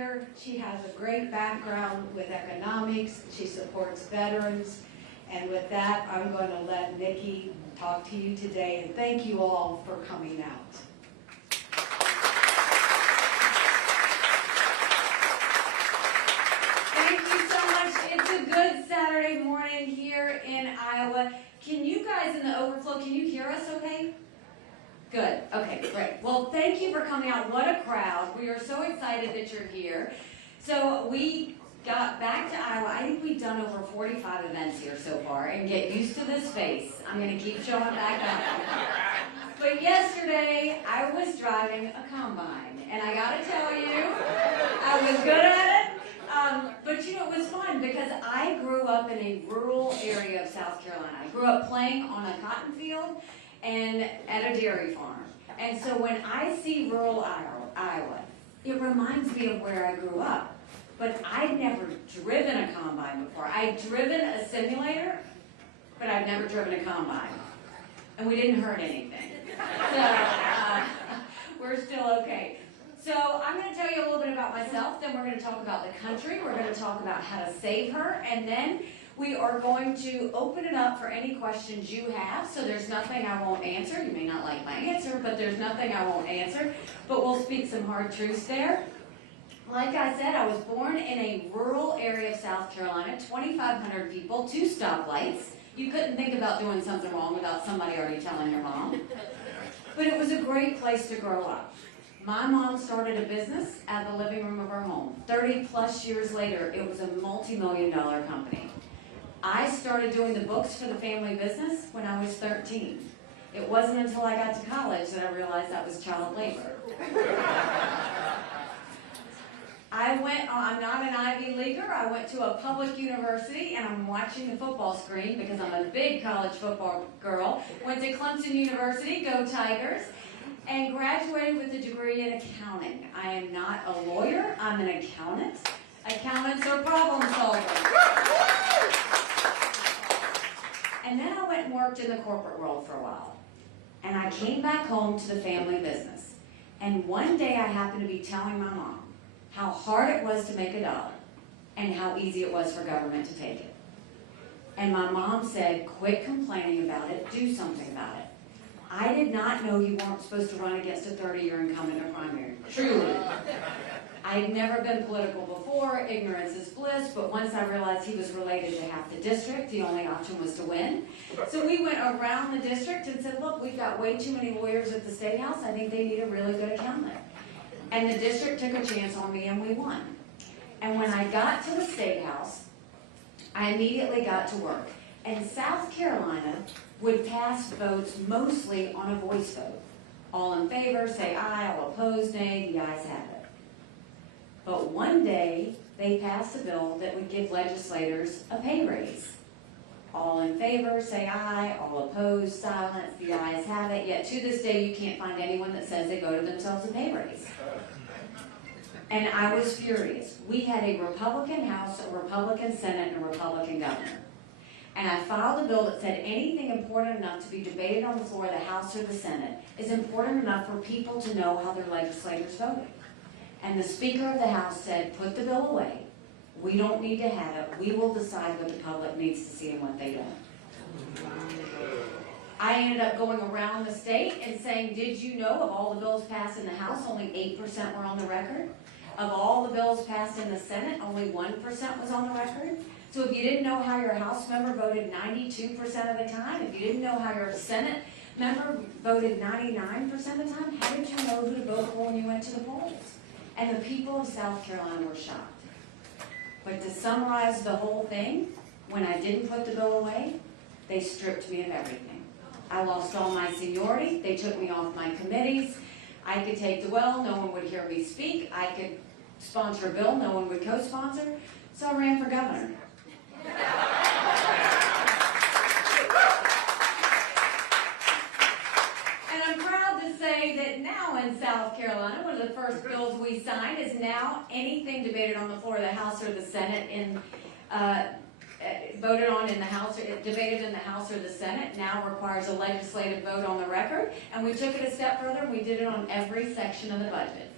lawyer. She has a great background with economics. She supports veterans. And with that, I'm going to let Nikki talk to you today, and thank you all for coming out. Thank you so much. It's a good Saturday morning here in Iowa. Can you guys in the overflow, can you hear us okay? Good. Okay, great. Well, thank you for coming out. What a crowd. We are so excited that you're here. So we got back to Iowa. I think we've done over 45 events here so far, and get used to this face. I'm going to keep showing back up. But yesterday, I was driving a combine, and I got to tell you, I was good at it. But you know, it was fun because I grew up in a rural area of South Carolina. I grew up playing on a cotton field and at a dairy farm. And so when I see rural Iowa, it reminds me of where I grew up. But I'd never driven a combine before. I'd driven a simulator, but I've never driven a combine. And we didn't hurt anything. So we're still okay. So I'm going to tell you a little bit about myself, then we're going to talk about the country, we're going to talk about how to save her, and then we are going to open it up for any questions you have. So there's nothing I won't answer. You may not like my answer, but there's nothing I won't answer. But we'll speak some hard truths there. Like I said, I was born in a rural area of South Carolina, 2,500 people, 2 stoplights. You couldn't think about doing something wrong without somebody already telling your mom. But it was a great place to grow up. My mom started a business at the living room of her home. 30 plus years later, it was a multi-million-dollar company. I started doing the books for the family business when I was 13. It wasn't until I got to college that I realized that was child labor. I'm not an Ivy Leaguer. I went to a public university, and I'm watching the football screen because I'm a big college football girl. Went to Clemson University, go Tigers, and graduated with a degree in accounting. I am not a lawyer, I'm an accountant. Accountants are problem solvers. And then I went and worked in the corporate world for a while. And I came back home to the family business. And one day I happened to be telling my mom how hard it was to make $1 and how easy it was for government to take it. And my mom said, quit complaining about it, do something about it. I did not know you weren't supposed to run against a 30-year incumbent in a primary. Truly. I had never been political before, ignorance is bliss, but once I realized he was related to half the district, the only option was to win. So we went around the district and said, look, we've got way too many lawyers at the State House, I think they need a really good accountant. And the district took a chance on me and we won. And when I got to the State House, I immediately got to work. And South Carolina would pass votes mostly on a voice vote. All in favor, say aye, all opposed, nay, the ayes have it. But one day, they passed a bill that would give legislators a pay raise. All in favor, say aye, all opposed, silence, the ayes have it. Yet to this day, you can't find anyone that says they voted themselves a pay raise. And I was furious. We had a Republican House, a Republican Senate, and a Republican governor. And I filed a bill that said anything important enough to be debated on the floor of the House or the Senate is important enough for people to know how their legislators voted. And the Speaker of the House said, put the bill away. We don't need to have it. We will decide what the public needs to see and what they don't. I ended up going around the state and saying, did you know of all the bills passed in the House, only 8% were on the record? Of all the bills passed in the Senate, only 1% was on the record? So if you didn't know how your House member voted 92% of the time, if you didn't know how your Senate member voted 99% of the time, how did you know who to vote for when you went to the polls? And the people of South Carolina were shocked. But to summarize the whole thing, when I didn't put the bill away, they stripped me of everything. I lost all my seniority, they took me off my committees, I could take the well, no one would hear me speak, I could sponsor a bill, no one would co-sponsor, so I ran for governor. And I'm proud to say that now in South Carolina, one of the first bills we signed is now anything debated on the floor of the House or the Senate voted on in the House, or debated in the House or the Senate, now requires a legislative vote on the record. And we took it a step further, we did it on every section of the budget.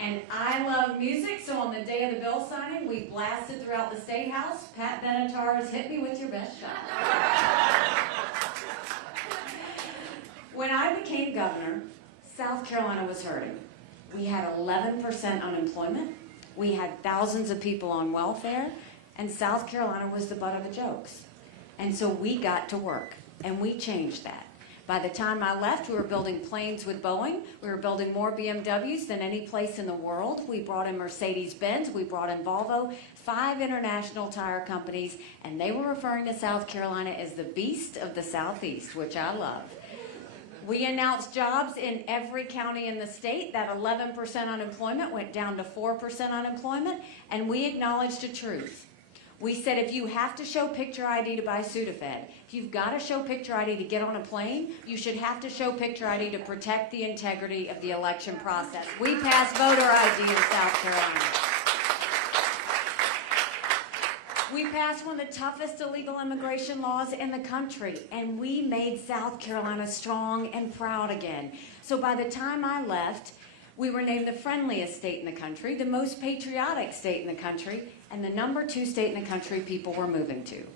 And I love music, so on the day of the bill signing, we blasted throughout the State House. Pat Benatar's Hit Me With Your Best Shot. When I became governor, South Carolina was hurting. We had 11% unemployment. We had thousands of people on welfare, and South Carolina was the butt of the jokes. And so we got to work, and we changed that. By the time I left, we were building planes with Boeing. We were building more BMWs than any place in the world. We brought in Mercedes-Benz. We brought in Volvo, 5 international tire companies, and they were referring to South Carolina as the beast of the Southeast, which I love. We announced jobs in every county in the state. That 11% unemployment went down to 4% unemployment, and we acknowledged a truth. We said if you have to show picture ID to buy Sudafed, if you've got to show picture ID to get on a plane, you should have to show picture ID to protect the integrity of the election process. We passed voter ID in South Carolina. We passed one of the toughest illegal immigration laws in the country, and we made South Carolina strong and proud again. So by the time I left, we were named the friendliest state in the country, the most patriotic state in the country, and the #2 state in the country people were moving to.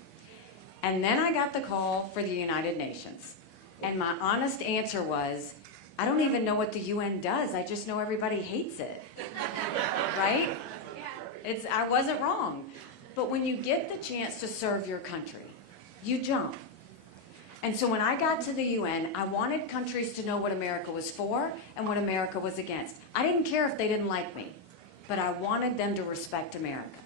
And then I got the call for the United Nations. And my honest answer was, I don't even know what the UN does. I just know everybody hates it. Right? I wasn't wrong. But when you get the chance to serve your country, you jump. And so when I got to the UN, I wanted countries to know what America was for and what America was against. I didn't care if they didn't like me, but I wanted them to respect America.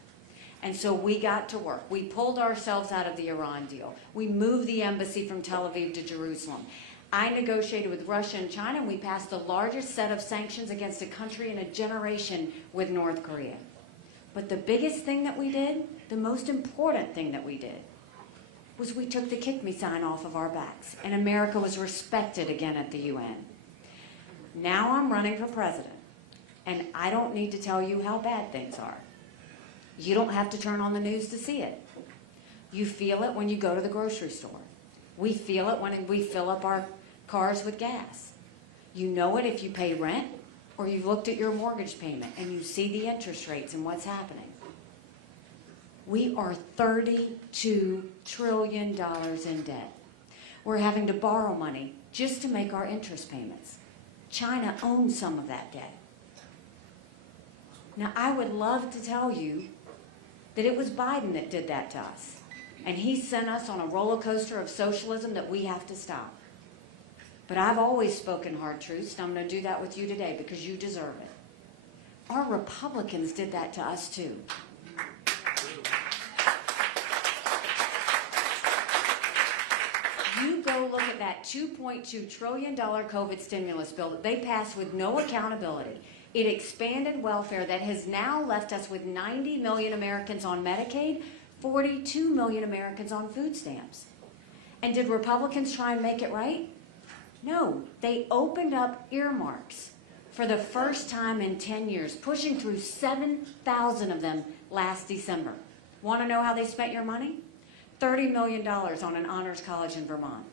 And so we got to work. We pulled ourselves out of the Iran deal. We moved the embassy from Tel Aviv to Jerusalem. I negotiated with Russia and China, and we passed the largest set of sanctions against a country in a generation with North Korea. But the biggest thing that we did, the most important thing that we did, was we took the kick me sign off of our backs, and America was respected again at the UN. Now I'm running for president, and I don't need to tell you how bad things are. You don't have to turn on the news to see it. You feel it when you go to the grocery store. We feel it when we fill up our cars with gas. You know it if you pay rent, or you've looked at your mortgage payment and you see the interest rates and what's happening. We are $32 trillion in debt. We're having to borrow money just to make our interest payments. China owns some of that debt. Now, I would love to tell you that it was Biden that did that to us, and he sent us on a roller coaster of socialism that we have to stop. But I've always spoken hard truths, and I'm going to do that with you today because you deserve it. Our Republicans did that to us too. You go look at that $2.2 trillion COVID stimulus bill that they passed with no accountability. It expanded welfare that has now left us with 90 million Americans on Medicaid, 42 million Americans on food stamps. And did Republicans try and make it right? No, they opened up earmarks for the first time in 10 years, pushing through 7,000 of them last December. Want to know how they spent your money? $30 million on an honors college in Vermont,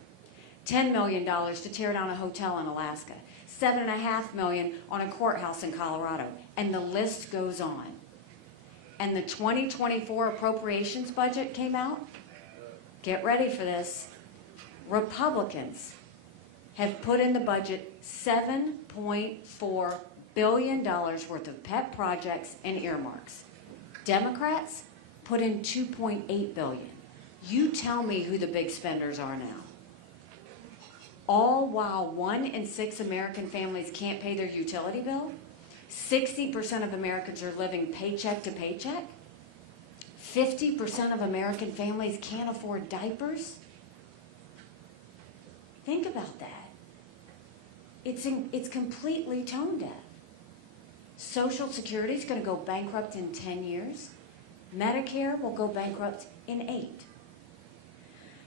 $10 million to tear down a hotel in Alaska, $7.5 million on a courthouse in Colorado, and the list goes on. And the 2024 appropriations budget came out. Get ready for this. Republicans have put in the budget $7.4 billion worth of pet projects and earmarks. Democrats put in $2.8 billion. You tell me who the big spenders are now. All while 1 in 6 American families can't pay their utility bill, 60% of Americans are living paycheck to paycheck, 50% of American families can't afford diapers. Think about that. It's completely tone deaf. Social Security is going to go bankrupt in 10 years. Medicare will go bankrupt in 8.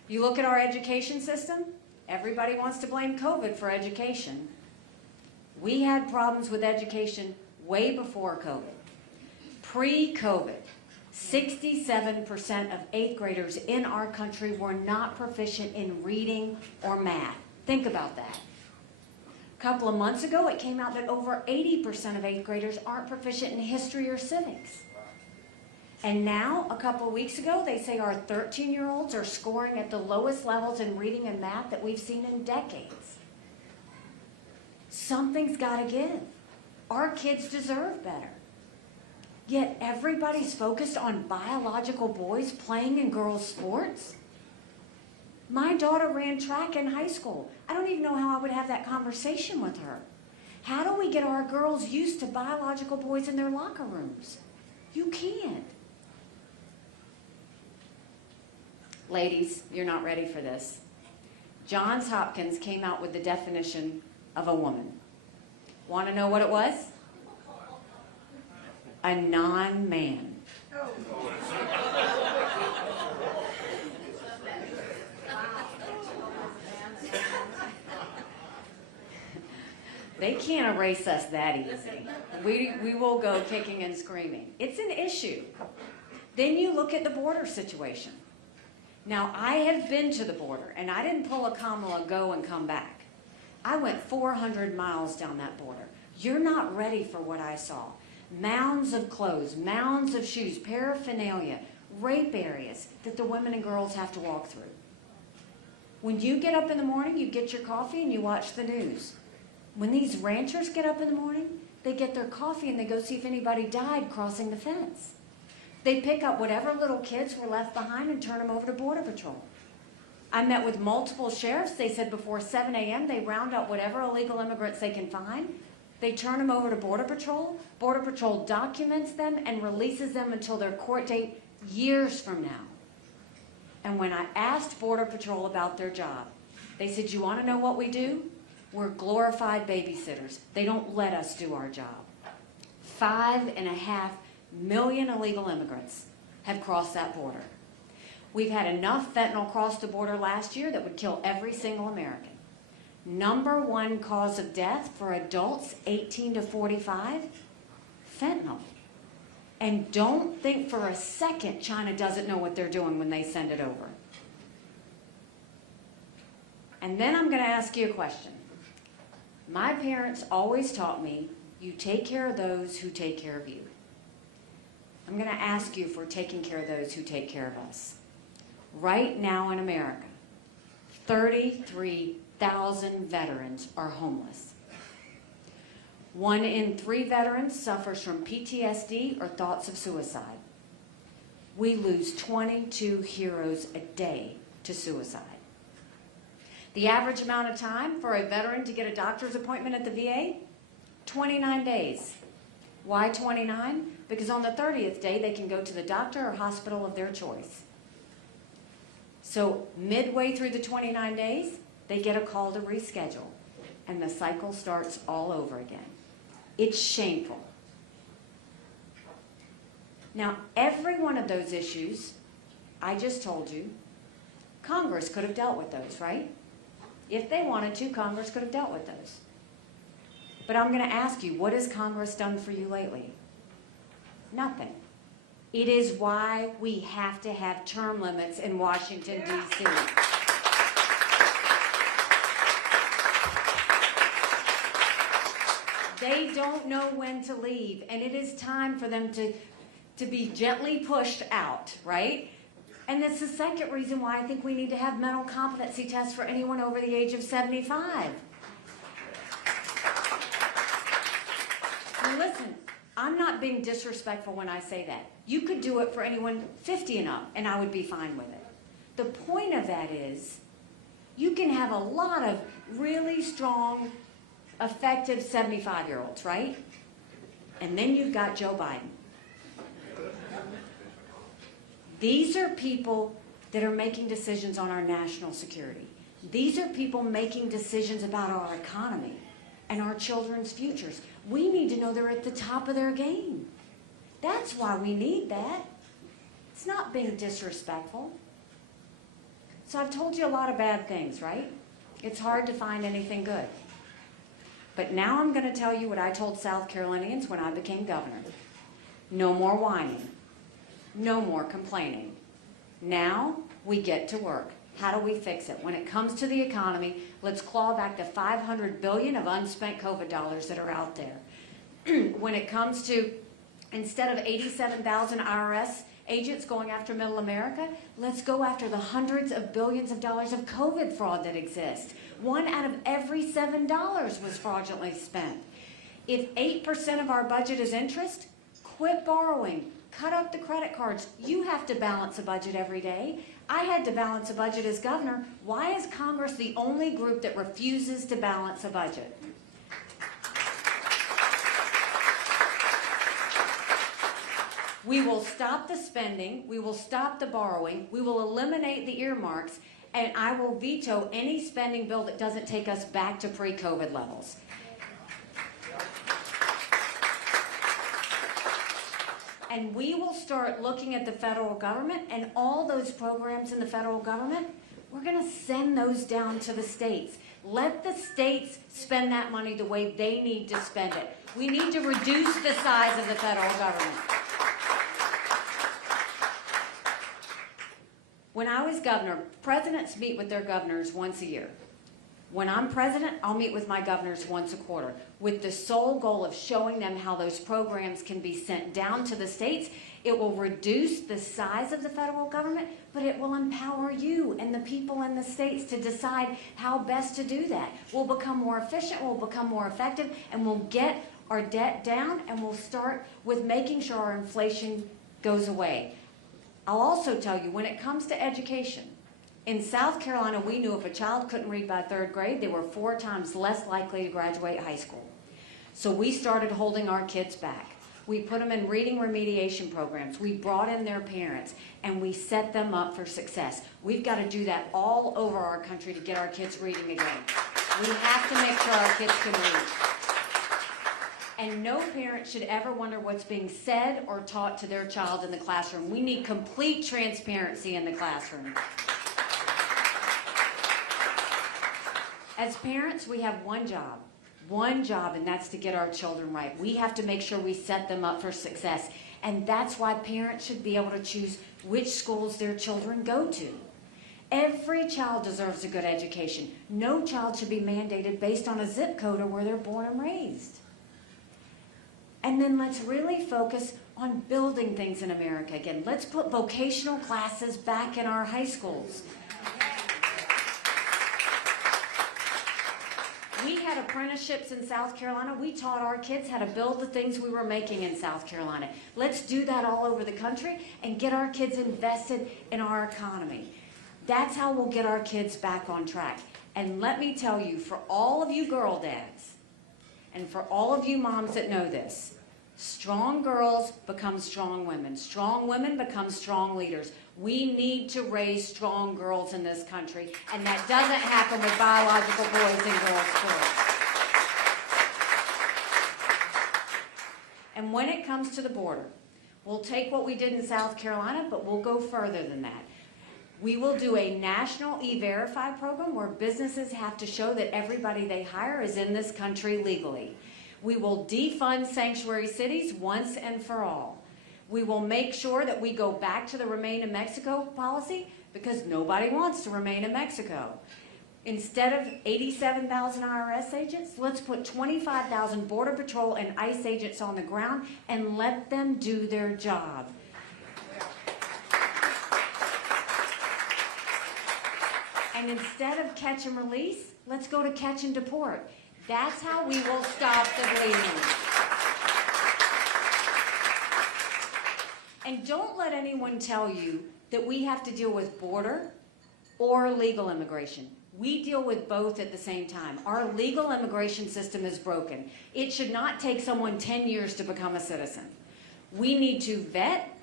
You look at our education system, everybody wants to blame COVID for education. We had problems with education way before COVID. Pre-COVID, 67% of 8th graders in our country were not proficient in reading or math. Think about that. A couple of months ago, it came out that over 80% of 8th graders aren't proficient in history or civics. And now, a couple of weeks ago, they say our 13-year-olds are scoring at the lowest levels in reading and math that we've seen in decades. Something's got to give. Our kids deserve better. Yet everybody's focused on biological boys playing in girls' sports. My daughter ran track in high school. I don't even know how I would have that conversation with her. How do we get our girls used to biological boys in their locker rooms? You can't. Ladies, you're not ready for this. Johns Hopkins came out with the definition of a woman. Want to know what it was? A non-man. They can't erase us that easy. We will go kicking and screaming. It's an issue. Then you look at the border situation. Now, I have been to the border, and I didn't pull a Kamala go and come back. I went 400 miles down that border. You're not ready for what I saw. Mounds of clothes, mounds of shoes, paraphernalia, rape areas that the women and girls have to walk through. When you get up in the morning, you get your coffee and you watch the news. When these ranchers get up in the morning, they get their coffee and they go see if anybody died crossing the fence. They pick up whatever little kids were left behind and turn them over to Border Patrol. I met with multiple sheriffs. They said before 7 a.m. they round up whatever illegal immigrants they can find. They turn them over to Border Patrol. Border Patrol documents them and releases them until their court date years from now. And when I asked Border Patrol about their job, they said, you want to know what we do? We're glorified babysitters. They don't let us do our job. 5.5 million illegal immigrants have crossed that border. We've had enough fentanyl cross the border last year that would kill every single American. Number one cause of death for adults 18 to 45, fentanyl. And don't think for a second China doesn't know what they're doing when they send it over. And then I'm going to ask you a question. My parents always taught me, you take care of those who take care of you. I'm going to ask you if we're taking care of those who take care of us. Right now in America, 33,000 veterans are homeless. 1 in 3 veterans suffers from PTSD or thoughts of suicide. We lose 22 heroes a day to suicide. The average amount of time for a veteran to get a doctor's appointment at the VA? 29 days. Why 29? Because on the 30th day, they can go to the doctor or hospital of their choice. So midway through the 29 days, they get a call to reschedule, and the cycle starts all over again. It's shameful. Now, every one of those issues, I just told you, Congress could have dealt with those, right? If they wanted to, Congress could have dealt with those. But I'm going to ask you, what has Congress done for you lately? Nothing. It is why we have to have term limits in Washington, D.C. They don't know when to leave, and it is time for them to be gently pushed out, right? And that's the second reason why I think we need to have mental competency tests for anyone over the age of 75. Now listen, I'm not being disrespectful when I say that. You could do it for anyone 50 and up, and I would be fine with it. The point of that is, you can have a lot of really strong, effective 75-year-olds, right? And then you've got Joe Biden. These are people that are making decisions on our national security. These are people making decisions about our economy and our children's futures. We need to know they're at the top of their game. That's why we need that. It's not being disrespectful. So I've told you a lot of bad things, right? It's hard to find anything good. But now I'm going to tell you what I told South Carolinians when I became governor. No more whining. No more complaining. Now we get to work. How do we fix it? When it comes to the economy, let's claw back the $500 billion of unspent COVID dollars that are out there. When it comes to, instead of 87,000 IRS agents going after middle America, let's go after the hundreds of billions of dollars of COVID fraud that exists. 1 out of every $7 was fraudulently spent. If 8% of our budget is interest, quit borrowing. Cut up the credit cards. You have to balance a budget every day. I had to balance a budget as governor. Why is Congress the only group that refuses to balance a budget? We will stop the spending, we will stop the borrowing, we will eliminate the earmarks, and I will veto any spending bill that doesn't take us back to pre-COVID levels. And we will start looking at the federal government and all those programs in the federal government. We're going to send those down to the states. Let the states spend that money the way they need to spend it. We need to reduce the size of the federal government. When I was governor, presidents meet with their governors once a year. When I'm president, I'll meet with my governors once a quarter with the sole goal of showing them how those programs can be sent down to the states. It will reduce the size of the federal government, but it will empower you and the people in the states to decide how best to do that. We'll become more efficient, we'll become more effective, and we'll get our debt down, and we'll start with making sure our inflation goes away. I'll also tell you, when it comes to education, in South Carolina, we knew if a child couldn't read by 3rd grade, they were 4 times less likely to graduate high school. So we started holding our kids back. We put them in reading remediation programs. We brought in their parents, and we set them up for success. We've got to do that all over our country to get our kids reading again. We have to make sure our kids can read. And no parent should ever wonder what's being said or taught to their child in the classroom. We need complete transparency in the classroom. As parents, we have one job, and that's to get our children right. We have to make sure we set them up for success. And that's why parents should be able to choose which schools their children go to. Every child deserves a good education. No child should be mandated based on a zip code or where they're born and raised. And then let's really focus on building things in America again. Let's put vocational classes back in our high schools. We had apprenticeships in South Carolina. We taught our kids how to build the things we were making in South Carolina. Let's do that all over the country and get our kids invested in our economy. That's how we'll get our kids back on track. And let me tell you, for all of you girl dads, and for all of you moms that know this, strong girls become strong women. Strong women become strong leaders. We need to raise strong girls in this country, and that doesn't happen with biological boys and girls first. And when it comes to the border, we'll take what we did in South Carolina, but we'll go further than that. We will do a national E-Verify program where businesses have to show that everybody they hire is in this country legally. We will defund sanctuary cities once and for all. We will make sure that we go back to the Remain in Mexico policy because nobody wants to remain in Mexico. Instead of 87,000 IRS agents, let's put 25,000 Border Patrol and ICE agents on the ground and let them do their job. And instead of catch and release, let's go to catch and deport. That's how we will stop the bleeding. And don't let anyone tell you that we have to deal with border or legal immigration. We deal with both at the same time. Our legal immigration system is broken. It should not take someone 10 years to become a citizen. We need to vet,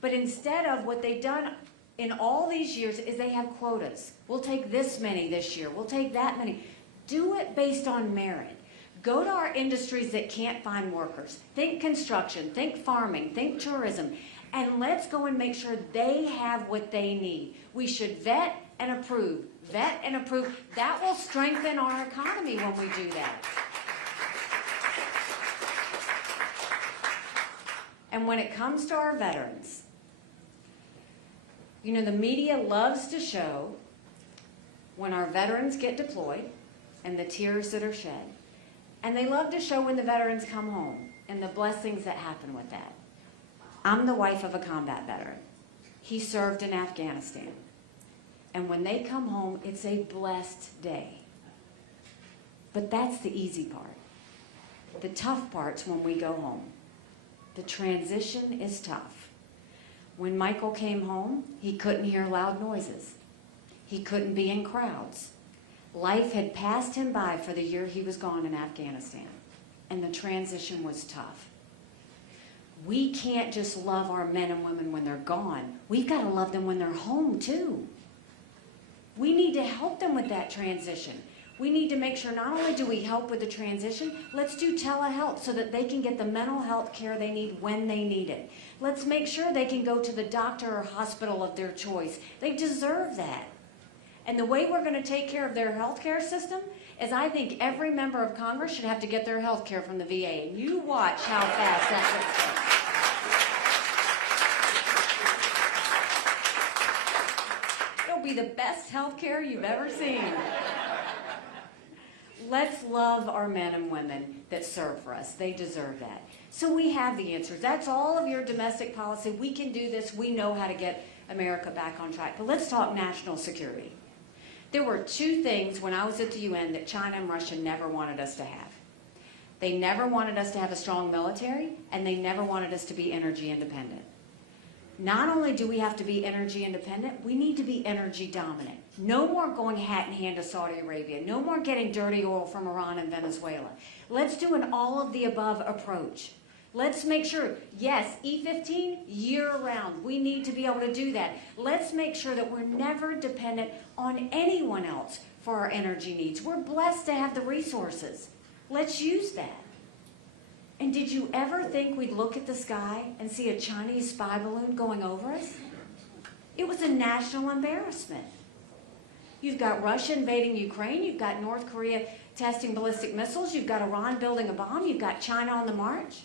but instead of what they've done in all these years is they have quotas. We'll take this many this year. We'll take that many. Do it based on merit. Go to our industries that can't find workers. Think construction, think farming, think tourism, and let's go and make sure they have what they need. We should vet and approve. Vet and approve. That will strengthen our economy when we do that. And when it comes to our veterans, you know, the media loves to show when our veterans get deployed and the tears that are shed. And they love to show when the veterans come home and the blessings that happen with that. I'm the wife of a combat veteran. He served in Afghanistan. And when they come home, it's a blessed day. But that's the easy part. The tough part's when we go home. The transition is tough. When Michael came home, he couldn't hear loud noises. He couldn't be in crowds. Life had passed him by for the year he was gone in Afghanistan, and the transition was tough. We can't just love our men and women when they're gone. We've got to love them when they're home, too. We need to help them with that transition. We need to make sure not only do we help with the transition, let's do telehealth so that they can get the mental health care they need when they need it. Let's make sure they can go to the doctor or hospital of their choice. They deserve that. And the way we're going to take care of their health care system is I think every member of Congress should have to get their health care from the VA. And you watch how fast that looks. It'll be the best health care you've ever seen. Let's love our men and women that serve for us. They deserve that. So we have the answers. That's all of your domestic policy. We can do this. We know how to get America back on track. But let's talk national security. There were two things when I was at the UN that China and Russia never wanted us to have. They never wanted us to have a strong military, and they never wanted us to be energy independent. Not only do we have to be energy independent, we need to be energy dominant. No more going hat in hand to Saudi Arabia. No more getting dirty oil from Iran and Venezuela. Let's do an all-of-the-above approach. Let's make sure, yes, E15 year-round. We need to be able to do that. Let's make sure that we're never dependent on anyone else for our energy needs. We're blessed to have the resources. Let's use that. And did you ever think we'd look at the sky and see a Chinese spy balloon going over us? It was a national embarrassment. You've got Russia invading Ukraine. You've got North Korea testing ballistic missiles. You've got Iran building a bomb. You've got China on the march.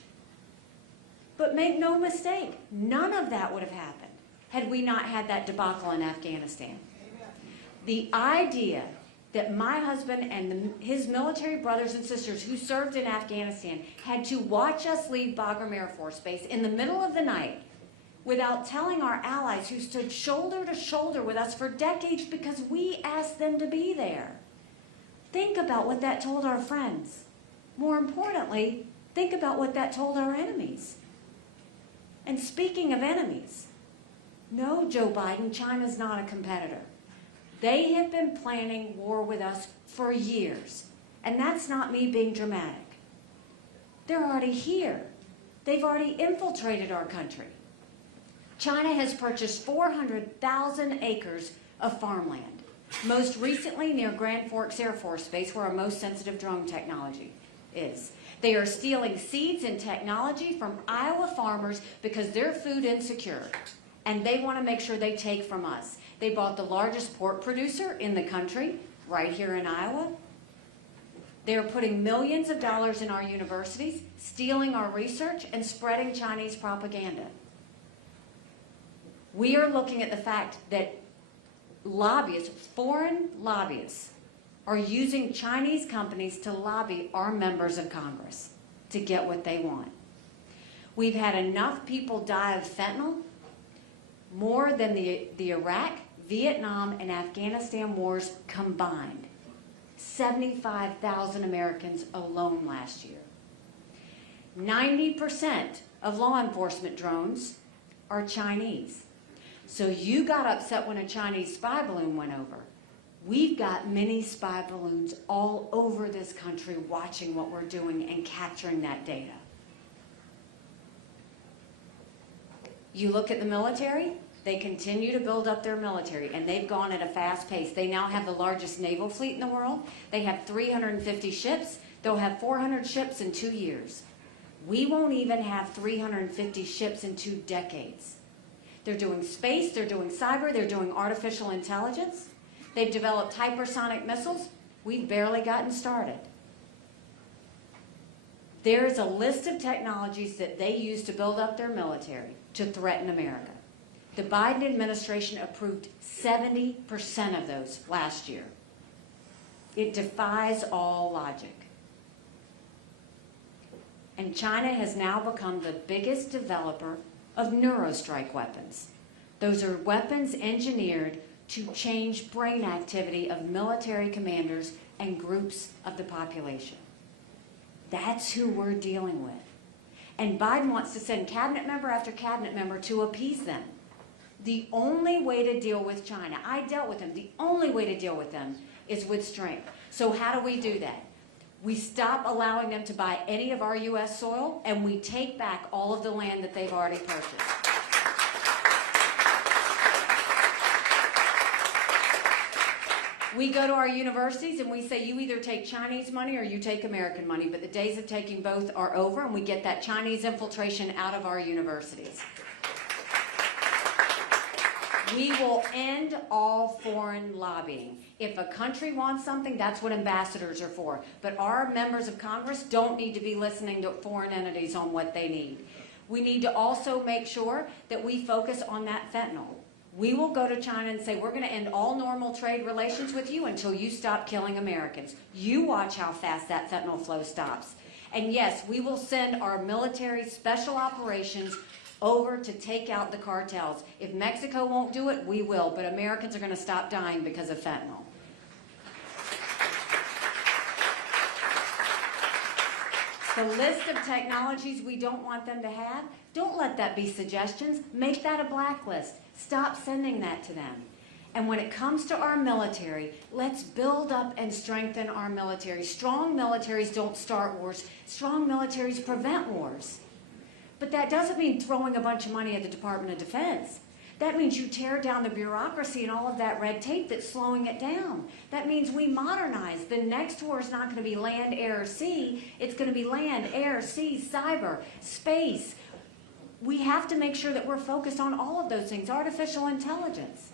But make no mistake, none of that would have happened had we not had that debacle in Afghanistan. The idea that my husband and his military brothers and sisters who served in Afghanistan had to watch us leave Bagram Air Force Base in the middle of the night without telling our allies who stood shoulder to shoulder with us for decades because we asked them to be there. Think about what that told our friends. More importantly, think about what that told our enemies. And speaking of enemies, no, Joe Biden, China's not a competitor. They have been planning war with us for years. And that's not me being dramatic. They're already here. They've already infiltrated our country. China has purchased 400,000 acres of farmland, most recently near Grand Forks Air Force Base, where our most sensitive drone technology is. They are stealing seeds and technology from Iowa farmers because they're food insecure, and they want to make sure they take from us. They bought the largest pork producer in the country, right here in Iowa. They're putting millions of dollars in our universities, stealing our research, and spreading Chinese propaganda. We are looking at the fact that lobbyists, foreign lobbyists, are using Chinese companies to lobby our members of Congress to get what they want. We've had enough people die of fentanyl, more than the Iraq, Vietnam, and Afghanistan wars combined. 75,000 Americans alone last year. 90% of law enforcement drones are Chinese. So you got upset when a Chinese spy balloon went over. We've got many spy balloons all over this country watching what we're doing and capturing that data. You look at the military, they continue to build up their military, and they've gone at a fast pace. They now have the largest naval fleet in the world. They have 350 ships. They'll have 400 ships in 2 years. We won't even have 350 ships in 2 decades. They're doing space, they're doing cyber, they're doing artificial intelligence. They've developed hypersonic missiles. We've barely gotten started. There's a list of technologies that they use to build up their military to threaten America. The Biden administration approved 70% of those last year. It defies all logic. And China has now become the biggest developer of neurostrike weapons. Those are weapons engineered to change brain activity of military commanders and groups of the population. That's who we're dealing with. And Biden wants to send cabinet member after cabinet member to appease them. The only way to deal with China, I dealt with them, the only way to deal with them is with strength. So how do we do that? We stop allowing them to buy any of our U.S. soil, and we take back all of the land that they've already purchased. We go to our universities and we say, you either take Chinese money or you take American money, but the days of taking both are over, and we get that Chinese infiltration out of our universities. We will end all foreign lobbying. If a country wants something, that's what ambassadors are for. But our members of Congress don't need to be listening to foreign entities on what they need. We need to also make sure that we focus on that fentanyl. We will go to China and say, we're going to end all normal trade relations with you until you stop killing Americans. You watch how fast that fentanyl flow stops. And yes, we will send our military special operations over to take out the cartels. If Mexico won't do it, we will, but Americans are going to stop dying because of fentanyl. The list of technologies we don't want them to have, don't let that be suggestions. Make that a blacklist. Stop sending that to them. And when it comes to our military, let's build up and strengthen our military. Strong militaries don't start wars. Strong militaries prevent wars. But that doesn't mean throwing a bunch of money at the Department of Defense. That means you tear down the bureaucracy and all of that red tape that's slowing it down. That means we modernize. The next war is not going to be land, air, sea. It's going to be land, air, sea, cyber, space. We have to make sure that we're focused on all of those things. Artificial intelligence.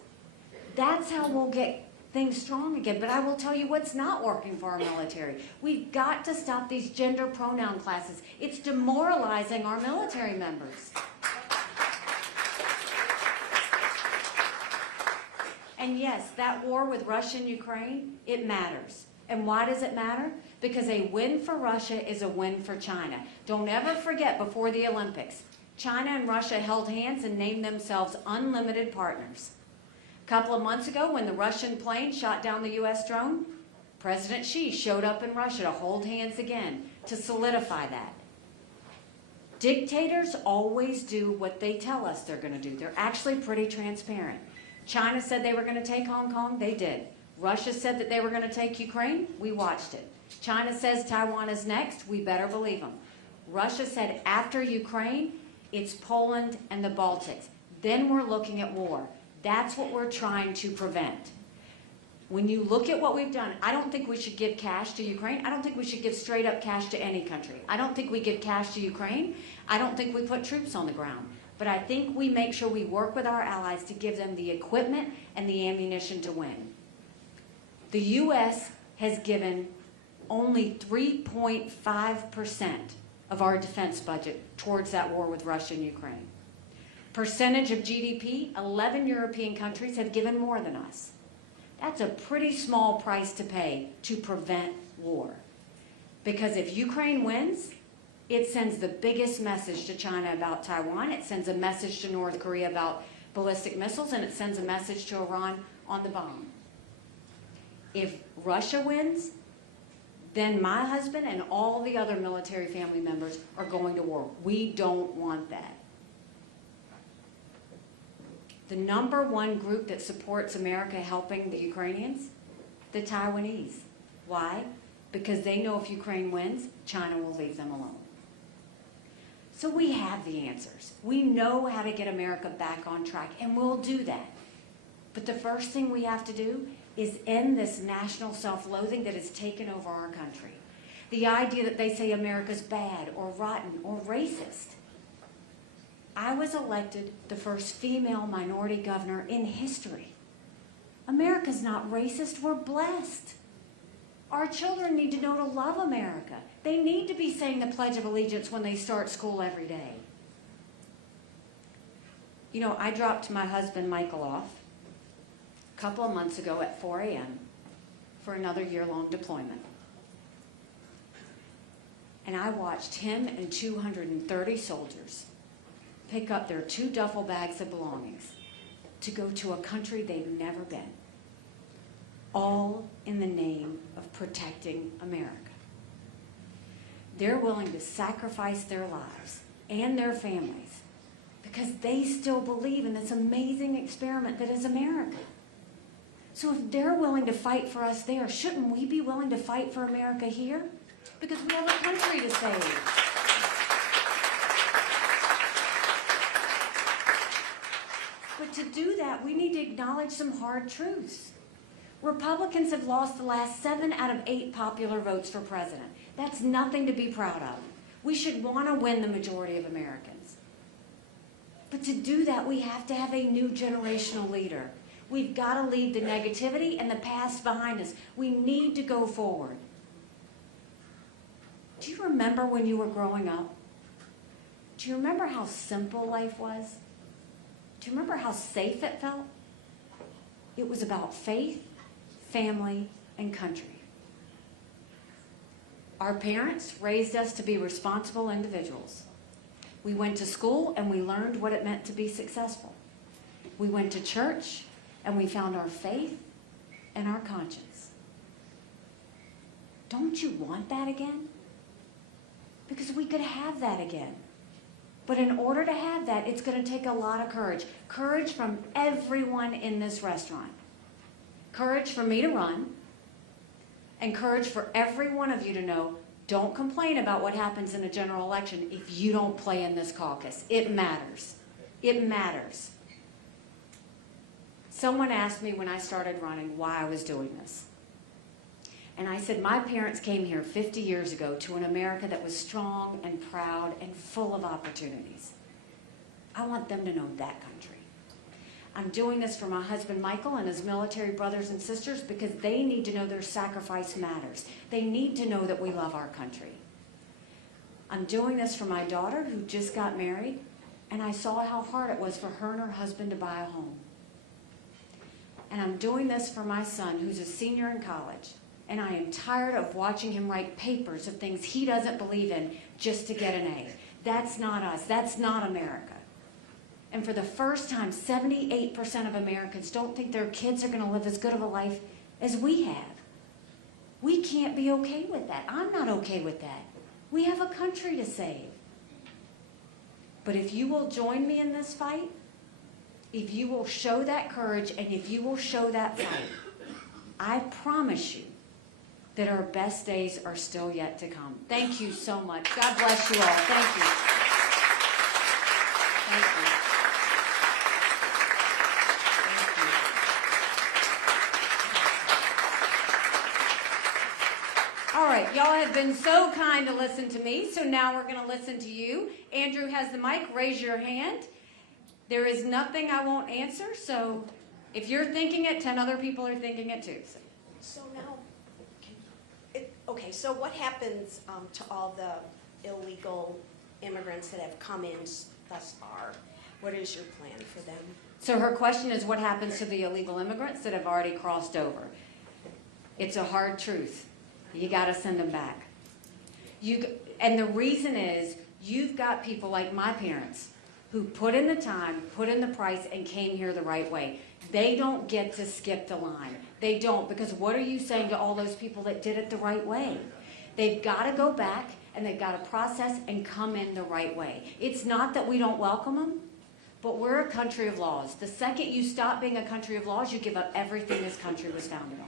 That's how we'll get things strong again. But I will tell you what's not working for our military. We've got to stop these gender pronoun classes. It's demoralizing our military members. And yes, that war with Russia and Ukraine, it matters. And why does it matter? Because a win for Russia is a win for China. Don't ever forget, before the Olympics, China and Russia held hands and named themselves unlimited partners. A couple of months ago, when the Russian plane shot down the U.S. drone, President Xi showed up in Russia to hold hands again, to solidify that. Dictators always do what they tell us they're going to do. They're actually pretty transparent. China said they were going to take Hong Kong, they did. Russia said that they were going to take Ukraine, we watched it. China says Taiwan is next, we better believe them. Russia said after Ukraine, it's Poland and the Baltics. Then we're looking at war. That's what we're trying to prevent. When you look at what we've done, I don't think we should give cash to Ukraine. I don't think we should give straight up cash to any country. I don't think we give cash to Ukraine. I don't think we put troops on the ground. But I think we make sure we work with our allies to give them the equipment and the ammunition to win. The U.S. has given only 3.5% of our defense budget towards that war with Russia and Ukraine. Percentage of GDP, 11 European countries have given more than us. That's a pretty small price to pay to prevent war. Because if Ukraine wins, it sends the biggest message to China about Taiwan, it sends a message to North Korea about ballistic missiles, and it sends a message to Iran on the bomb. If Russia wins, then my husband and all the other military family members are going to war. We don't want that. The number one group that supports America helping the Ukrainians? The Taiwanese. Why? Because they know if Ukraine wins, China will leave them alone. So we have the answers. We know how to get America back on track, and we'll do that. But the first thing we have to do is end this national self-loathing that has taken over our country. The idea that they say America's bad or rotten or racist. I was elected the first female minority governor in history. America's not racist, we're blessed. Our children need to know to love America. They need to be saying the Pledge of Allegiance when they start school every day. You know, I dropped my husband Michael off a couple of months ago at 4 a.m. for another year-long deployment. And I watched him and 230 soldiers pick up their 2 duffel bags of belongings to go to a country they've never been, all in the name of protecting America. They're willing to sacrifice their lives and their families because they still believe in this amazing experiment that is America. So if they're willing to fight for us there, shouldn't we be willing to fight for America here? Because we have a country to save. But to do that, we need to acknowledge some hard truths. Republicans have lost the last 7 out of 8 popular votes for president. That's nothing to be proud of. We should want to win the majority of Americans. But to do that, we have to have a new generational leader. We've got to leave the negativity and the past behind us. We need to go forward. Do you remember when you were growing up? Do you remember how simple life was? Do you remember how safe it felt? It was about faith, family, and country. Our parents raised us to be responsible individuals. We went to school and we learned what it meant to be successful. We went to church and we found our faith and our conscience. Don't you want that again? Because we could have that again. But in order to have that, it's going to take a lot of courage. Courage from everyone in this restaurant. Courage for me to run. And courage for every one of you to know, don't complain about what happens in a general election if you don't play in this caucus. It matters. It matters. Someone asked me when I started running why I was doing this. And I said, my parents came here 50 years ago to an America that was strong and proud and full of opportunities. I want them to know that country. I'm doing this for my husband, Michael, and his military brothers and sisters because they need to know their sacrifice matters. They need to know that we love our country. I'm doing this for my daughter who just got married, and I saw how hard it was for her and her husband to buy a home. And I'm doing this for my son who's a senior in college. And I am tired of watching him write papers of things he doesn't believe in just to get an A. That's not us. That's not America. And for the first time, 78% of Americans don't think their kids are going to live as good of a life as we have. We can't be okay with that. I'm not okay with that. We have a country to save. But if you will join me in this fight, if you will show that courage, and if you will show that fight, I promise you, that our best days are still yet to come. Thank you so much. God bless you all. Thank you. Thank you. Thank you. All right, y'all have been so kind to listen to me, so now we're going to listen to you. Andrew has the mic. Raise your hand. There is nothing I won't answer, so if you're thinking it, 10 other people are thinking it too. So now, okay, so what happens to all the illegal immigrants that have come in thus far? What is your plan for them? So her question is, what happens to the illegal immigrants that have already crossed over? It's a hard truth. You got to send them back. And the reason is, you've got people like my parents who put in the time, put in the price, and came here the right way. They don't get to skip the line. They don't, because what are you saying to all those people that did it the right way? They've got to go back, and they've got to process and come in the right way. It's not that we don't welcome them, but we're a country of laws. The second you stop being a country of laws, you give up everything this country was founded on.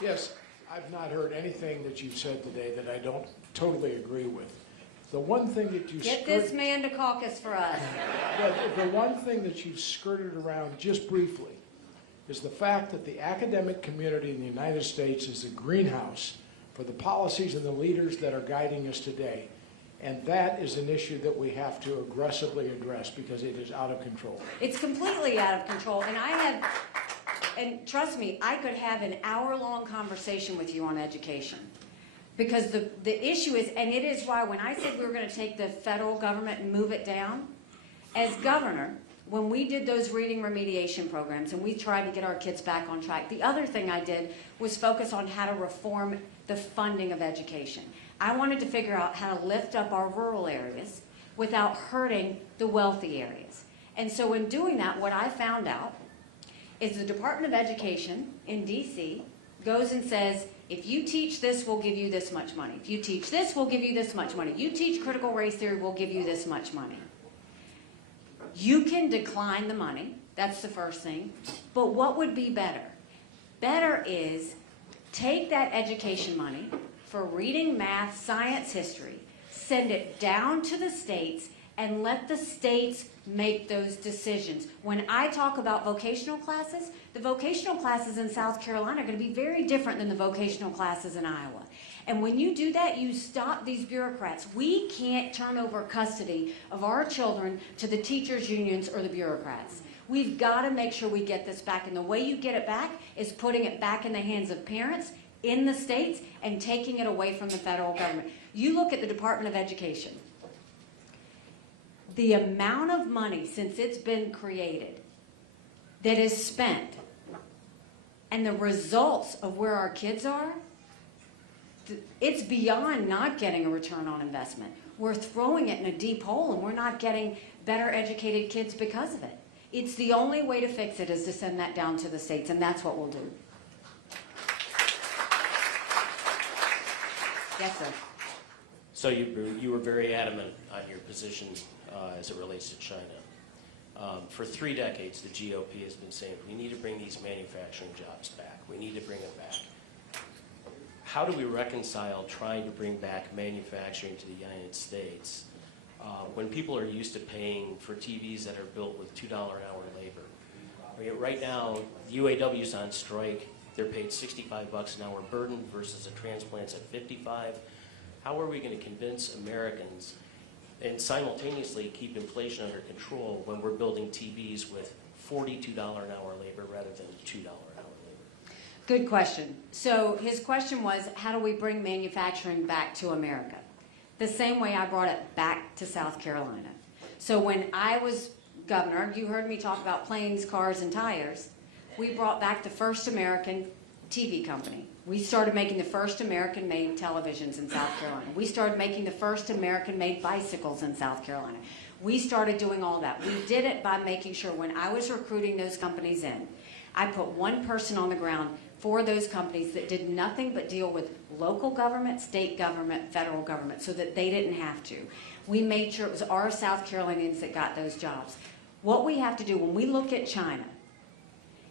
Yes, I've not heard anything that you've said today that I don't totally agree with. The one thing that you Get this man to caucus for us. the one thing that you've skirted around just briefly is the fact that the academic community in the United States is the greenhouse for the policies and the leaders that are guiding us today. And that is an issue that we have to aggressively address because it is out of control. It's completely out of control. And trust me, I could have an hour-long conversation with you on education. Because the issue is, and it is why when I said we were going to take the federal government and move it down, as governor, when we did those reading remediation programs and we tried to get our kids back on track, the other thing I did was focus on how to reform the funding of education. I wanted to figure out how to lift up our rural areas without hurting the wealthy areas. And so in doing that, what I found out is the Department of Education in DC goes and says, if you teach this, we'll give you this much money. If you teach this, we'll give you this much money. You teach critical race theory, we'll give you this much money. You can decline the money, that's the first thing, but what would be better? Better is take that education money for reading, math, science, history, send it down to the states and let the states make those decisions. When I talk about vocational classes, the vocational classes in South Carolina are going to be very different than the vocational classes in Iowa. And when you do that, you stop these bureaucrats. We can't turn over custody of our children to the teachers' unions or the bureaucrats. We've got to make sure we get this back. And the way you get it back is putting it back in the hands of parents in the states and taking it away from the federal government. You look at the Department of Education. The amount of money since it's been created that is spent and the results of where our kids are, it's beyond not getting a return on investment. We're throwing it in a deep hole and we're not getting better educated kids because of it. It's the only way to fix it is to send that down to the states, and that's what we'll do. Yes, sir. So you were very adamant on your position as it relates to China. For 3 decades, the GOP has been saying, we need to bring these manufacturing jobs back. We need to bring it back. How do we reconcile trying to bring back manufacturing to the United States when people are used to paying for TVs that are built with $2 an hour labor? I mean, right now, the UAW's on strike. They're paid $65 an hour burden versus a transplant's at $55. How are we going to convince Americans and simultaneously keep inflation under control when we're building TVs with $42 an hour labor rather than $2 an hour labor? Good question. So his question was, how do we bring manufacturing back to America? The same way I brought it back to South Carolina. So when I was governor, you heard me talk about planes, cars, and tires. We brought back the first American TV company. We started making the first American-made televisions in South Carolina. We started making the first American-made bicycles in South Carolina. We started doing all that. We did it by making sure when I was recruiting those companies in, I put one person on the ground for those companies that did nothing but deal with local government, state government, federal government, so that they didn't have to. We made sure it was our South Carolinians that got those jobs. What we have to do when we look at China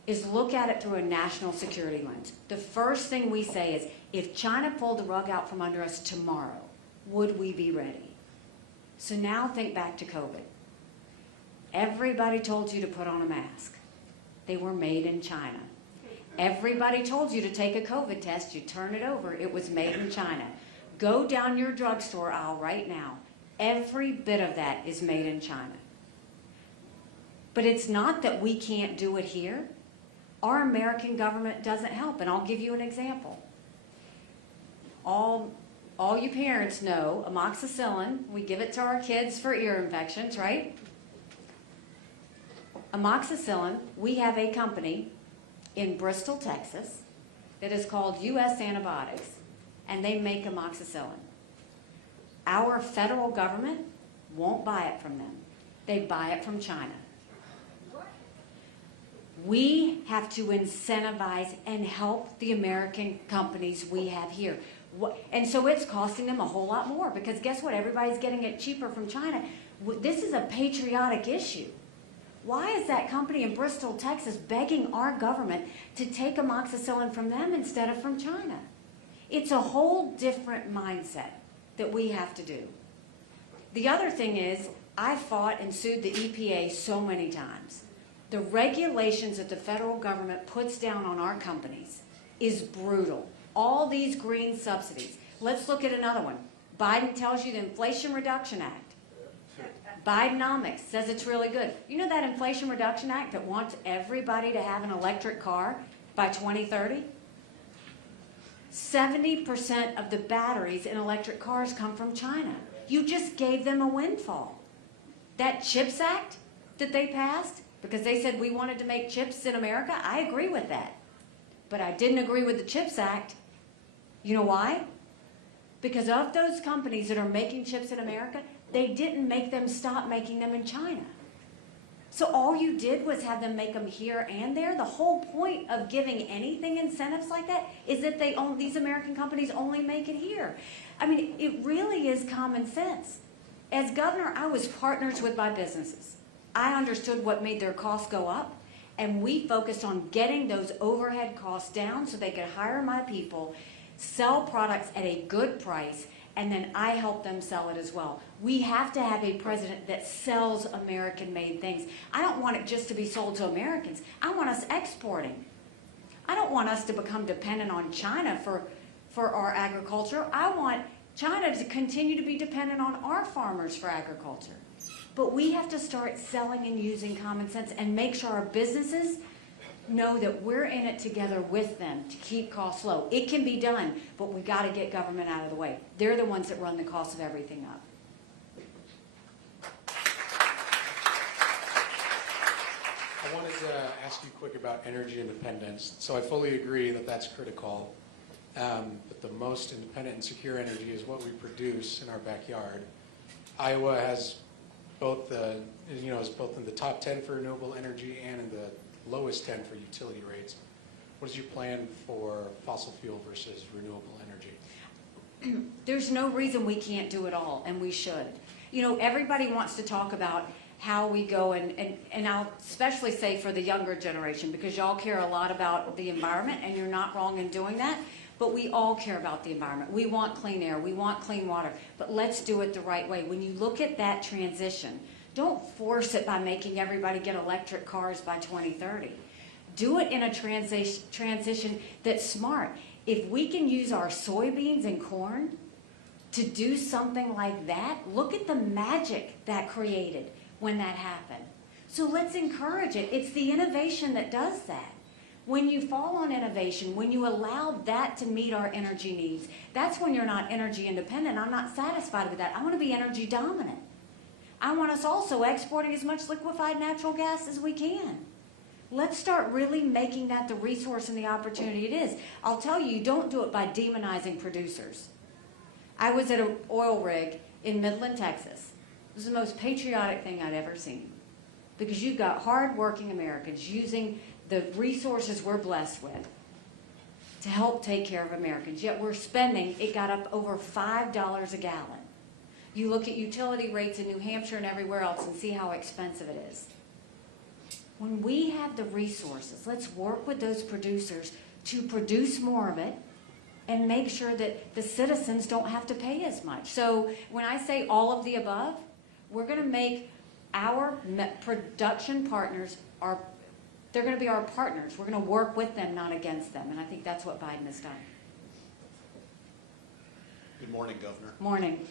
is look at it through a national security lens. The first thing we say is, if China pulled the rug out from under us tomorrow, would we be ready? So now think back to COVID. Everybody told you to put on a mask. They were made in China. Everybody told you to take a COVID test. You turn it over. It was made in China. Go down your drugstore aisle right now. Every bit of that is made in China. But it's not that we can't do it here. Our American government doesn't help, and I'll give you an example. All you parents know amoxicillin, we give it to our kids for ear infections, right? Amoxicillin, we have a company in Bristol, Texas, that is called U.S. Antibiotics, and they make amoxicillin. Our federal government won't buy it from them. They buy it from China. We have to incentivize and help the American companies we have here. And so it's costing them a whole lot more because guess what? Everybody's getting it cheaper from China. This is a patriotic issue. Why is that company in Bristol, Texas begging our government to take amoxicillin from them instead of from China? It's a whole different mindset that we have to do. The other thing is, I fought and sued the EPA so many times. The regulations that the federal government puts down on our companies is brutal. All these green subsidies. Let's look at another one. Biden tells you the Inflation Reduction Act. Bidenomics says it's really good. You know that Inflation Reduction Act that wants everybody to have an electric car by 2030? 70% of the batteries in electric cars come from China. You just gave them a windfall. That CHIPS Act, that they passed because they said we wanted to make chips in America. I agree with that. But I didn't agree with the CHIPS Act. You know why? Because of those companies that are making chips in America, they didn't make them stop making them in China. So all you did was have them make them here and there. The whole point of giving anything incentives like that is that these American companies only make it here. I mean, it really is common sense. As governor, I was partners with my businesses. I understood what made their costs go up, and we focused on getting those overhead costs down so they could hire my people, sell products at a good price, and then I help them sell it as well. We have to have a president that sells American-made things. I don't want it just to be sold to Americans. I want us exporting. I don't want us to become dependent on China for our agriculture. I want China to continue to be dependent on our farmers for agriculture. But we have to start selling and using common sense and make sure our businesses know that we're in it together with them to keep costs low. It can be done, but we got to get government out of the way. They're the ones that run the cost of everything up. I wanted to ask you quick about energy independence. So I fully agree that that's critical. But the most independent and secure energy is what we produce in our backyard. Iowa has both is both in the top 10 for renewable energy and in the lowest 10 for utility rates. What is your plan for fossil fuel versus renewable energy? There's no reason we can't do it all, and we should. You know, everybody wants to talk about how we go, and I'll especially say for the younger generation, because y'all care a lot about the environment, and you're not wrong in doing that, but we all care about the environment. We want clean air, we want clean water, but let's do it the right way. When you look at that transition, don't force it by making everybody get electric cars by 2030. Do it in a transition that's smart. If we can use our soybeans and corn to do something like that, look at the magic that created when that happened. So let's encourage it. It's the innovation that does that. When you fall on innovation, when you allow that to meet our energy needs, that's when you're not energy independent. I'm not satisfied with that. I want to be energy dominant. I want us also exporting as much liquefied natural gas as we can. Let's start really making that the resource and the opportunity it is. I'll tell you, you don't do it by demonizing producers. I was at an oil rig in Midland, Texas. It was the most patriotic thing I'd ever seen, because you've got hard-working Americans using the resources we're blessed with to help take care of Americans. Yet we're spending, it got up over $5 a gallon. You look at utility rates in New Hampshire and everywhere else and see how expensive it is. When we have the resources, let's work with those producers to produce more of it and make sure that the citizens don't have to pay as much. So when I say all of the above, we're going to make our production partners, they're going to be our partners. We're going to work with them, not against them. And I think that's what Biden has done. Good morning, Governor. Morning.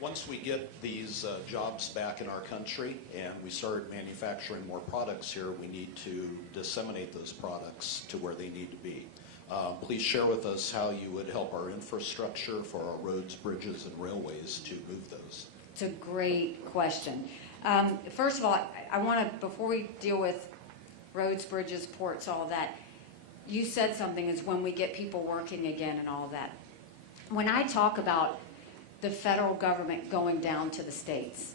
Once we get these jobs back in our country and we start manufacturing more products here, we need to disseminate those products to where they need to be. Please share with us how you would help our infrastructure for our roads, bridges, and railways to move those. It's a great question. First of all, I want to, before we deal with roads, bridges, ports, all of that, you said something is when we get people working again and all of that. When I talk about the federal government going down to the states,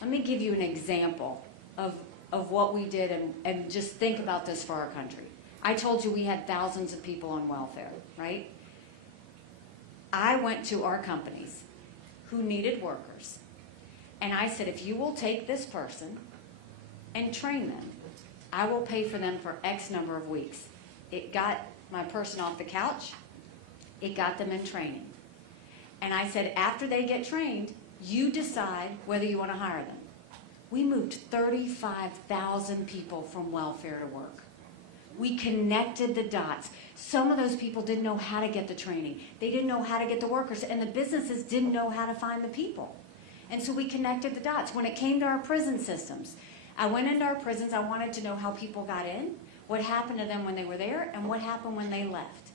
let me give you an example of what we did and just think about this for our country. I told you we had thousands of people on welfare, right? I went to our companies who needed workers, and I said, if you will take this person and train them, I will pay for them for X number of weeks. It got my person off the couch. It got them in training. And I said, after they get trained, you decide whether you want to hire them. We moved 35,000 people from welfare to work. We connected the dots. Some of those people didn't know how to get the training. They didn't know how to get the workers, and the businesses didn't know how to find the people. And so we connected the dots. When it came to our prison systems, I went into our prisons. I wanted to know how people got in, what happened to them when they were there, and what happened when they left.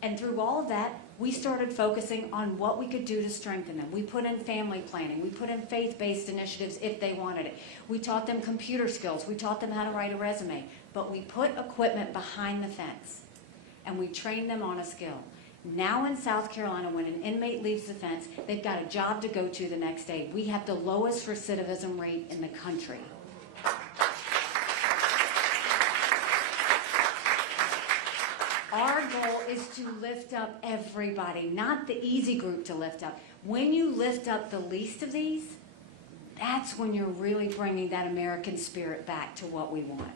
And through all of that, we started focusing on what we could do to strengthen them. We put in family planning. We put in faith-based initiatives if they wanted it. We taught them computer skills. We taught them how to write a resume. But we put equipment behind the fence, and we trained them on a skill. Now in South Carolina, when an inmate leaves the fence, they've got a job to go to the next day. We have the lowest recidivism rate in the country. Our goal is to lift up everybody, not the easy group to lift up. When you lift up the least of these, that's when you're really bringing that American spirit back to what we want.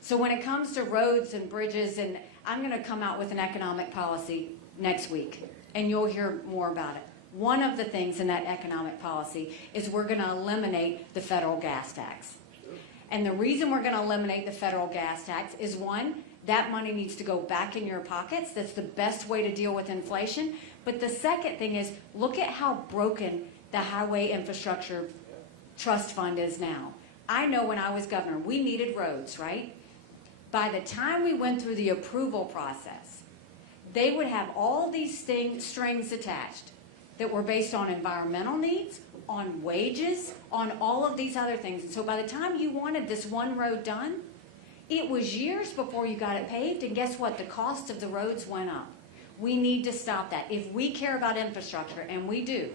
So when it comes to roads and bridges, and I'm going to come out with an economic policy next week, and you'll hear more about it. One of the things in that economic policy is we're going to eliminate the federal gas tax. And the reason we're going to eliminate the federal gas tax is, one, that money needs to go back in your pockets. That's the best way to deal with inflation. But the second thing is, look at how broken the Highway Infrastructure Trust Fund is now. I know when I was governor, we needed roads, right? By the time we went through the approval process, they would have all these strings attached that were based on environmental needs, on wages, on all of these other things. And so by the time you wanted this one road done, it was years before you got it paved, and guess what? The cost of the roads went up. We need to stop that. If we care about infrastructure, and we do,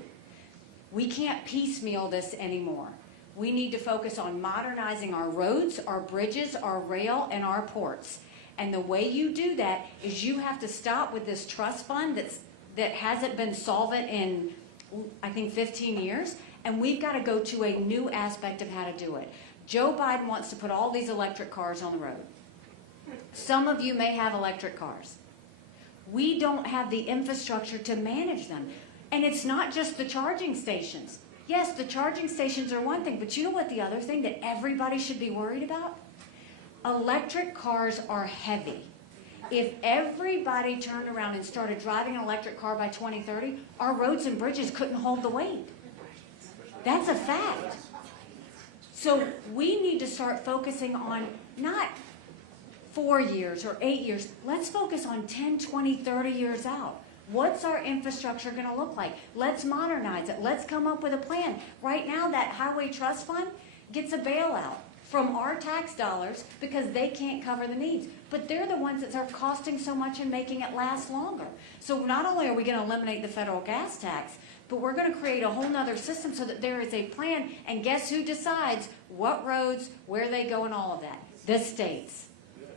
we can't piecemeal this anymore. We need to focus on modernizing our roads, our bridges, our rail, and our ports. And the way you do that is you have to stop with this trust fund that hasn't been solvent in, I think, 15 years, and we've got to go to a new aspect of how to do it. Joe Biden wants to put all these electric cars on the road. Some of you may have electric cars. We don't have the infrastructure to manage them. And it's not just the charging stations. Yes, the charging stations are one thing, but you know what the other thing that everybody should be worried about? Electric cars are heavy. If everybody turned around and started driving an electric car by 2030, our roads and bridges couldn't hold the weight. That's a fact. So we need to start focusing on not 4 years or 8 years. Let's focus on 10, 20, 30 years out. What's our infrastructure going to look like? Let's modernize it. Let's come up with a plan. Right now, that Highway Trust Fund gets a bailout from our tax dollars because they can't cover the needs. But they're the ones that are costing so much and making it last longer. So not only are we going to eliminate the federal gas tax, but we're going to create a whole nother system so that there is a plan. And guess who decides what roads, where they go, and all of that? The states.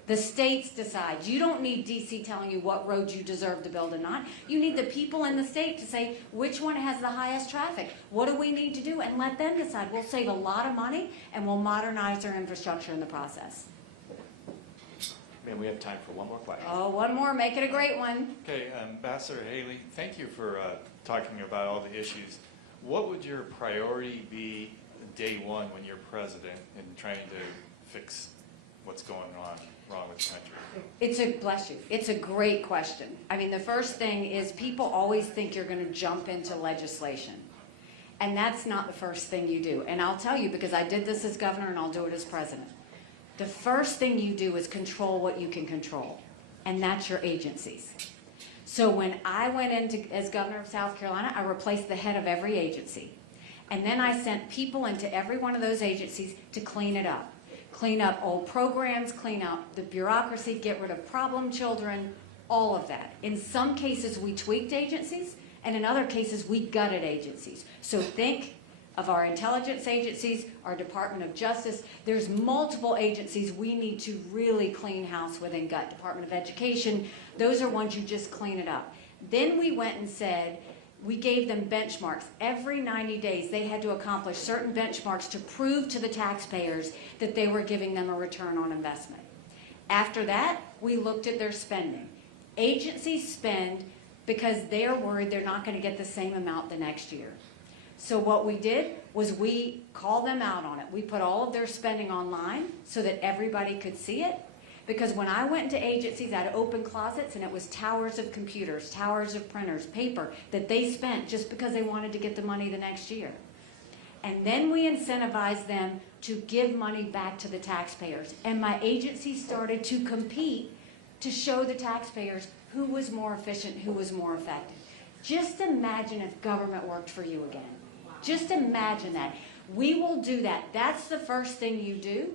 The states decide. You don't need DC telling you what roads you deserve to build and not. You need the people in the state to say which one has the highest traffic. What do we need to do? And let them decide. We'll save a lot of money and we'll modernize our infrastructure in the process. Man, we have time for one more question. Oh, one more. Make it a great one. Okay, Ambassador Haley, thank you for talking about all the issues. What would your priority be day one when you're president in trying to fix what's going on wrong with the country? Bless you. It's a great question. I mean, the first thing is people always think you're going to jump into legislation. And that's not the first thing you do. And I'll tell you, because I did this as governor and I'll do it as president. The first thing you do is control what you can control. And that's your agencies. So when I went into as governor of South Carolina, I replaced the head of every agency. And then I sent people into every one of those agencies to clean it up. Clean up old programs, clean up the bureaucracy, get rid of problem children, all of that. In some cases, we tweaked agencies, and in other cases, we gutted agencies. So think of our intelligence agencies, our Department of Justice. There's multiple agencies we need to really clean house with and gut. Department of Education, those are ones you just clean it up. Then we went and said, we gave them benchmarks. Every 90 days, they had to accomplish certain benchmarks to prove to the taxpayers that they were giving them a return on investment. After that, we looked at their spending. Agencies spend because they're worried they're not going to get the same amount the next year. So what we did was we called them out on it. We put all of their spending online so that everybody could see it. Because when I went into agencies, I had open closets, and it was towers of computers, towers of printers, paper that they spent just because they wanted to get the money the next year. And then we incentivized them to give money back to the taxpayers. And my agency started to compete to show the taxpayers who was more efficient, who was more effective. Just imagine if government worked for you again. Just imagine that. We will do that. That's the first thing you do.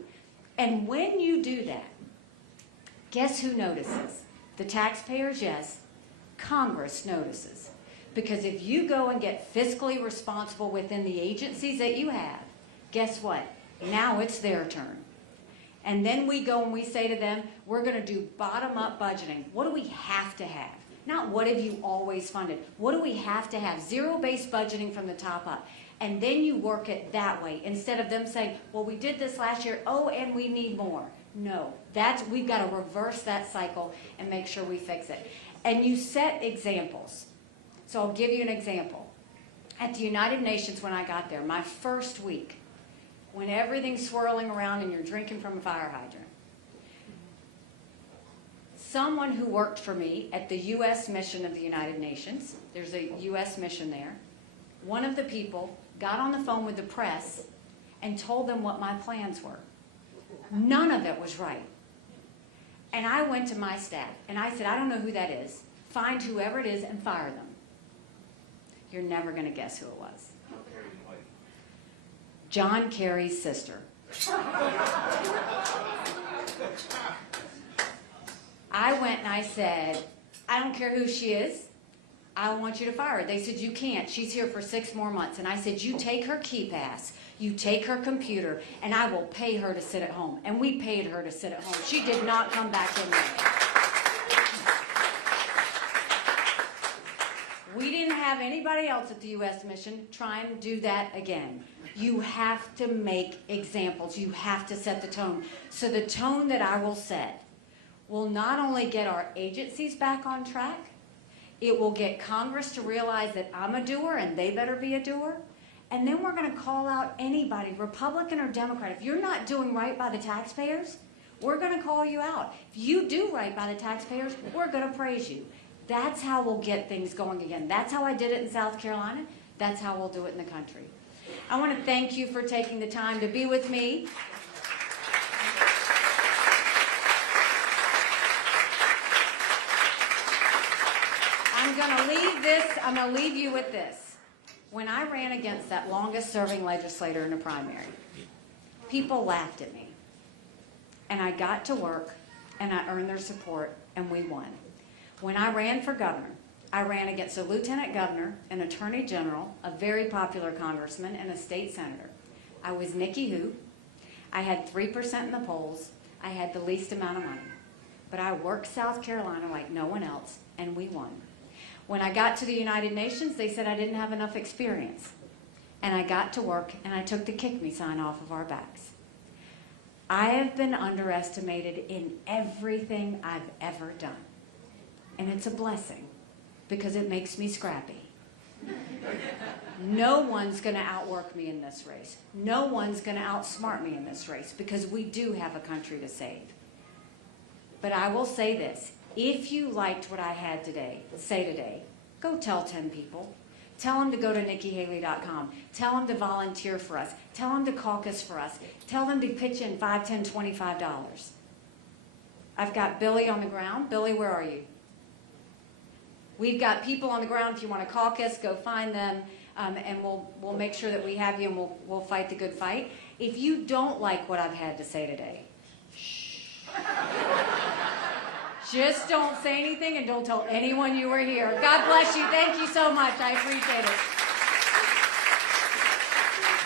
And when you do that, guess who notices? The taxpayers, yes. Congress notices. Because if you go and get fiscally responsible within the agencies that you have, guess what? Now it's their turn. And then we go and we say to them, we're going to do bottom-up budgeting. What do we have to have? Not what have you always funded. What do we have to have? Zero-based budgeting from the top up. And then you work it that way instead of them saying, well, we did this last year, oh, and we need more. No, we've got to reverse that cycle and make sure we fix it. And you set examples. So I'll give you an example. At the United Nations when I got there, my first week, when everything's swirling around and you're drinking from a fire hydrant, someone who worked for me at the U.S. mission of the United Nations, there's a U.S. mission there, one of the people got on the phone with the press and told them what my plans were. None of it was right. And I went to my staff and I said, I don't know who that is. Find whoever it is and fire them. You're never going to guess who it was. John Kerry's sister. I went and I said, I don't care who she is. I want you to fire her. They said, you can't. She's here for 6 more months. And I said, you take her key pass, you take her computer, and I will pay her to sit at home. And we paid her to sit at home. She did not come back in there. We didn't have anybody else at the U.S. mission try and do that again. You have to make examples. You have to set the tone. So the tone that I will set will not only get our agencies back on track, it will get Congress to realize that I'm a doer and they better be a doer. And then we're going to call out anybody, Republican or Democrat. If you're not doing right by the taxpayers, we're going to call you out. If you do right by the taxpayers, we're going to praise you. That's how we'll get things going again. That's how I did it in South Carolina. That's how we'll do it in the country. I want to thank you for taking the time to be with me. I'm going to leave you with this. When I ran against that longest serving legislator in a primary, people laughed at me. And I got to work and I earned their support and we won. When I ran for governor, I ran against a lieutenant governor, an attorney general, a very popular congressman, and a state senator. I was Nikki who. I had 3% in the polls. I had the least amount of money. But I worked South Carolina like no one else, and we won. When I got to the United Nations, they said I didn't have enough experience. And I got to work, and I took the kick me sign off of our backs. I have been underestimated in everything I've ever done. And it's a blessing, because it makes me scrappy. No one's going to outwork me in this race. No one's going to outsmart me in this race, because we do have a country to save. But I will say this. If you liked what I had today, go tell 10 people. Tell them to go to NikkiHaley.com. Tell them to volunteer for us. Tell them to caucus for us. Tell them to pitch in $5, $10, $25. I've got Billy on the ground. Billy, where are you? We've got people on the ground. If you want to caucus, go find them, and we'll make sure that we have you, and we'll fight the good fight. If you don't like what I've had to say today, shh. Just don't say anything and don't tell anyone you were here. God bless you. Thank you so much. I appreciate it.